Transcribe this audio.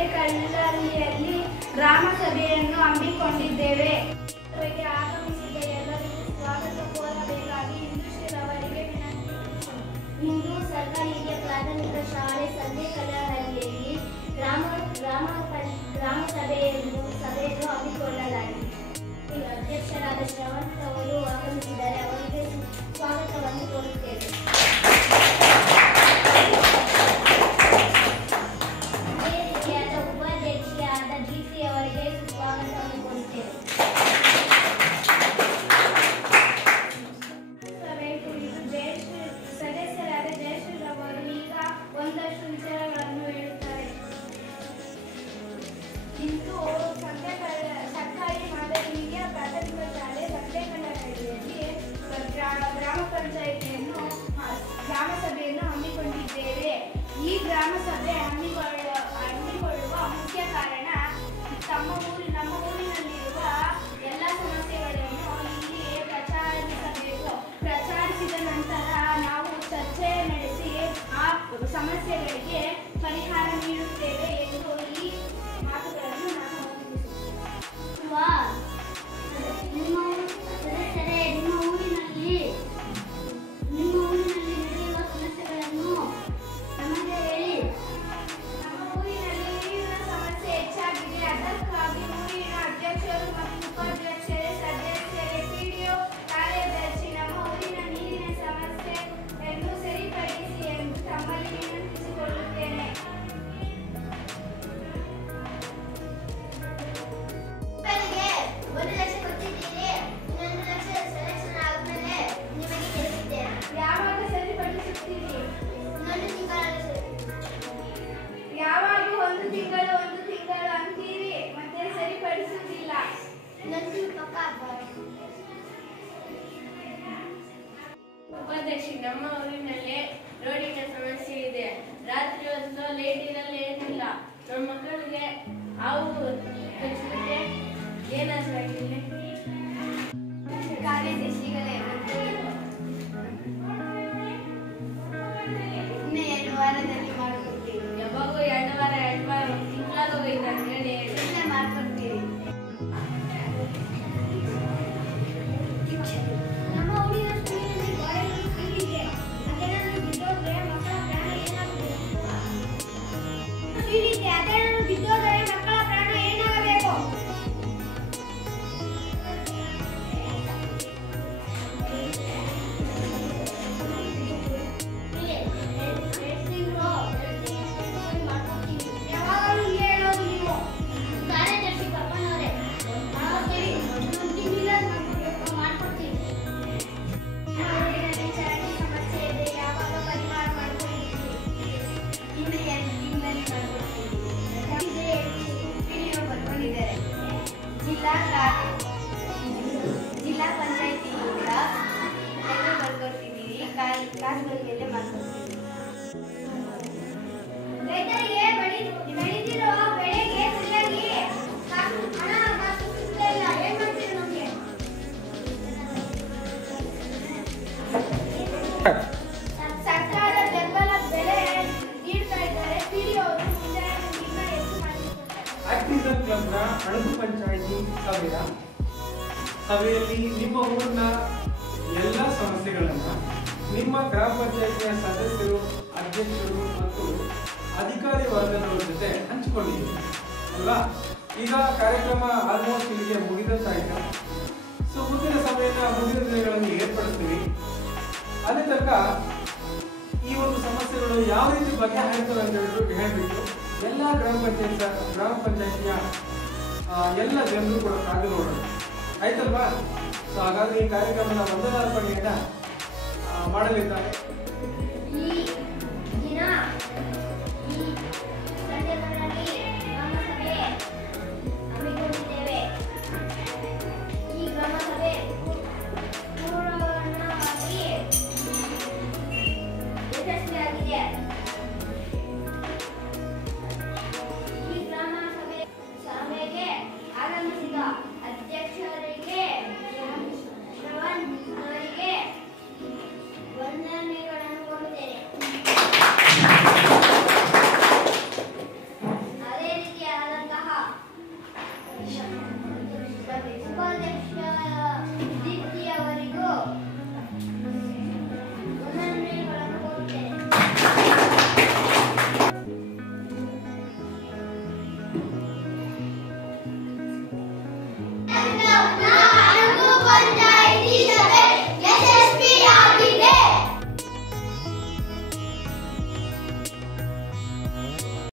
ಸಂತೆಕಲ್ಲಲ್ಲಿ ಗ್ರಾಮ ಸಭೆಯನ್ನು ಹಮ್ಮಿಕೊಂಡಿದ್ದೇವೆ. ಆಗಮಿಸಿದ ಎಲ್ಲರಿಗೂ ಸ್ವಾಗತ ಕೋರಬೇಕಾಗಿ ಹಿಂದೂಶ್ರೀರವರಿಗೆ ವಿನಂತಿ. ಹಿಂದೂ ಸರ್ಕಾರಿ ಹಿರಿಯ ಪ್ರಾಥಮಿಕ ಶಾಲೆ ಸಂತೆಕಲ್ಲಹಳ್ಳಿಯಲ್ಲಿ ಗ್ರಾಮ ಸಭೆಯನ್ನು ಹಮ್ಮಿಕೊಳ್ಳಲಾಗಿದೆ. ಅಧ್ಯಕ್ಷರಾದ ಶ್ರವಂತ್ ಅವರು ಆಗಮಿಸಿದ್ದಾರೆ. ಅವರಿಗೆ ಸ್ವಾಗತವನ್ನು ಕೋರುತ್ತೇವೆ. ಅದೇ ರೀತಿಯಾದ ಉಪಾಧ್ಯಕ್ಷರಾದ GC ಅವರಿಗೆ ಸ್ವಾಗತವನ್ನು ಕೋರುತ್ತೇವೆ. ಸದಸ್ಯರಾದ ಜಯಶ್ರೀರವರು ಈಗ ಒಂದಷ್ಟು ವಿಚಾರಗಳನ್ನು ಹೇಳುತ್ತಾರೆ. ಇಂದು ಸರ್ಕಾರಿ ಮಾದರಿ ಹಿರಿಯ ಪ್ರಾಥಮಿಕ ಶಾಲೆ ಸಂತೆಕಲ್ಲಹಳ್ಳಿಯಲ್ಲಿ ಗ್ರಾಮ ಸಭೆಯನ್ನು ಹಮ್ಮಿಕೊಂಡಿದ್ದೇವೆ. ಈ ಗ್ರಾಮ ಸಭೆ ಹಮ್ಮಿಕೊಳ್ಳುವ ಮುಖ್ಯ ಕಾರಣ ನಮ್ಮ ಊರಿನಲ್ಲಿರುವ ಎಲ್ಲ ಸಮಸ್ಯೆಗಳನ್ನು ಇಲ್ಲಿ ಪ್ರಚಾರಿಸಬೇಕು. ಪ್ರಚಾರಿಸಿದ ನಂತರ ನಾವು ಚರ್ಚೆ ನಡೆಸಿ ಆ ಸಮಸ್ಯೆಗಳಿಗೆ ಪರಿಹಾರ ನೀಡುತ್ತೇವೆ ಎಂದು ಈ ಮಾತುಗಳನ್ನು ನಾನು ಸದಸ್ಯರೇ, ನಿಮ್ಮ ಊರಿನಲ್ಲಿ ನಡೆಯುವ ಸಮಸ್ಯೆಗಳನ್ನು ನಮಗೆ ಹೇಳಿ. ನಮ್ಮ ಊರಿನಲ್ಲಿ ನೀರಿನ ಸಮಸ್ಯೆ ಹೆಚ್ಚಾಗಿದೆ. ಅದಕ್ಕಾಗಿ ಊರಿನ ಅಧ್ಯಕ್ಷರು ಮತ್ತು ಉಪಾಧ್ಯಕ್ಷರೇ, ಸದಸ್ಯರೇ, PDO ಕಾರ್ಯದರ್ಶಿ ನಮ್ಮ ಊರಿನ ನೀರಿನ ಸಮಸ್ಯೆಯನ್ನು ಸರಿಪಡಿಸಿ ಎಂದು ತಮ್ಮಲ್ಲಿ ವಿನಂತಿಸಿಕೊಳ್ಳುತ್ತೇನೆ. ಒಬ್ಬರಿಗೆ 1 ಲಕ್ಷ ಕೊಟ್ಟಿದ್ದೀರಿ, ಇನ್ನೊಂದು ಲಕ್ಷ ಸೆಲೆಕ್ಷನ್ ಆದ್ಮೇಲೆ ನಿಮಗೆ ತಿಳಿಸಿದ್ದೇನೆ. ಯಾವಾಗ ಸರಿಪಡಿಸುತ್ತೀರಿ? ಇನ್ನೊಂದು ತಿಂಗಳಲ್ಲಿ ಯಾವಾಗ ಒಂದು ತಿಂಗಳು ಅಂತೀರಿ, ಮತ್ತೆ ಸರಿಪಡಿಸುವುದಿಲ್ಲ. ಇನ್ನೊಂದು ತಿಂಗಳು ಪಕ್ಕ. ಉಪಾಧ್ಯಕ್ಷ, ನಮ್ಮ ಊರಿನಲ್ಲಿ ರೋಡಿನ ಸಮಸ್ಯೆ ಇದೆ. ರಾತ್ರಿ ಹೊತ್ತು ಲೇಟ್ ಇರಲ್ಲ, ಏನಿಲ್ಲ. ನಮ್ಮ ಮಕ್ಕಳಿಗೆ ಹಾವು ಕಚ್ಚಿಬಿಟ್ಟೆ ಏನಾದರೂ ಆಗಿಲ್ಲ. ಕಾರ್ಯದರ್ಶಿಗಳೇ, ಇನ್ನು 2 ವಾರದಲ್ಲಿ ಮಾಡಿಕೊಡ್ತೀವಿ. ಯಾವಾಗೂ 2 ವಾರ ತಿಂಗಳಾಗ ಹೋಗೈತೆ ಅಂತ ಹೇಳಿ ಇಲ್ಲೇ ಮಾಡ್ಕೊಡ್ತೀವಿ. ನಮ್ಮ ಊರಿನ ಸ್ಕೂಲಿನಲ್ಲಿ ಗಾಳಿಗಳು ಕೀಳಿದೆ. ಅದೇನಾದರೂ ಬಿದ್ದೋದ್ರೆ ಮಕ್ಕಳ ಪ್ರಾಣ ಏನಾಗಬೇಕು? ಅದೇನಾದರೂ ಬಿದ್ದೋದ್ರೆ ಮಕ್ಕಳ ಪ್ರಾಣ ಏನಾಗಬೇಕು? ಯಾವಾಗಲೂ ಹೇಳೋದು ನೀವು. ಕಾರ್ಯದರ್ಶಿ ಪಪ್ಪನವರೇ, ಮಾಡ್ಕೊಡ್ತೀವಿ. ಚರಂಡಿ ಸಮಸ್ಯೆ ಇದೆ. ಯಾವಾಗ ಪರಿಹಾರ ಮಾಡಿಕೊಂಡಿದ್ದೀರಿ? ಇನ್ನು 2 ತಿಂಗಳಲ್ಲಿ ಮಾಡ್ಕೊಡ್ತೀವಿ. PDO ಬರ್ಕೊಂಡಿದ್ದಾರೆ. ಜಿಲ್ಲಾ ಪಂಚಾಯತಿಯಿಂದ ಎಲ್ಲ ಬರ್ಕೊಡ್ತಿದ್ದೀವಿ. ಕಾಸುಗಳಿಗೆಲ್ಲ ಮಾಡ್ಕೊಡ್ತೀವಿ. ರೈತರಿಗೆ ಬೆಳೀತಿರೋ ಬೆಳೆಗೆ ಸರಿಯಾಗಿ ಕಾಸು ಸಿಗ್ತಾ ಇಲ್ಲ. ಏನ್ ಮಾಡ್ತೀರಿ ನಮಗೆ? ಸರ್ಕಾರ ಬೆಂಬಲ ಬೆಲೆ ನೀಡ್ತಾ ಇದ್ದಾರೆ. PDO ಅವರು ಮುಂಜಾನೆಯಿಂದ ಹೆಚ್ಚು ಮಾಡಿಕೊಡ್ತಾರೆ. ಆಕ್ಟಿಸಮ್ ಕ್ಲಬ್ನ ಅಣಕು ಪಂಚಾಯಿತಿ ಸಭೆಯಲ್ಲಿ ನಿಮ್ಮ ಊರಿನ ಎಲ್ಲ ಸಮಸ್ಯೆಗಳನ್ನು ನಿಮ್ಮ ಗ್ರಾಮ ಪಂಚಾಯಿತಿಯ ಸದಸ್ಯರು, ಅಧ್ಯಕ್ಷರು ಮತ್ತು ಅಧಿಕಾರಿ ವರ್ಗದವರ ಜೊತೆ ಹಂಚಿಕೊಂಡಿದ್ದೀರಿ ಅಲ್ವಾ? ಈಗ ಕಾರ್ಯಕ್ರಮ ಆಲ್ಮೋಸ್ಟ್ ಇಲ್ಲಿಗೆ ಮುಗಿದಂತಾಯ್ತು. ಸೊ ಮುಂದಿನ ಮುಂದಿನ ದಿನಗಳಲ್ಲಿ ಏರ್ಪಡಿಸ್ತೀವಿ. ಅದೇ ತನಕ ಈ ಒಂದು ಸಮಸ್ಯೆಗಳು ಯಾವ ರೀತಿ ಬಗೆಹರಿತವೆ ಅಂತ ಹೇಳ್ಬಿಟ್ಟು ಎಲ್ಲ ಗ್ರಾಮ ಪಂಚಾಯಿತಿಯ ಎಲ್ಲ ಜನರು ಕೂಡ ಕಾದು ನೋಡೋಣ, ಆಯ್ತಲ್ವಾ? ಸೊ ಹಾಗಾದ್ರೆ ಈ ಕಾರ್ಯಕ್ರಮನ ವಂದನಾರ್ಪಣೆಯನ್ನ ಮಾಡಲಿದ್ದಾರೆ.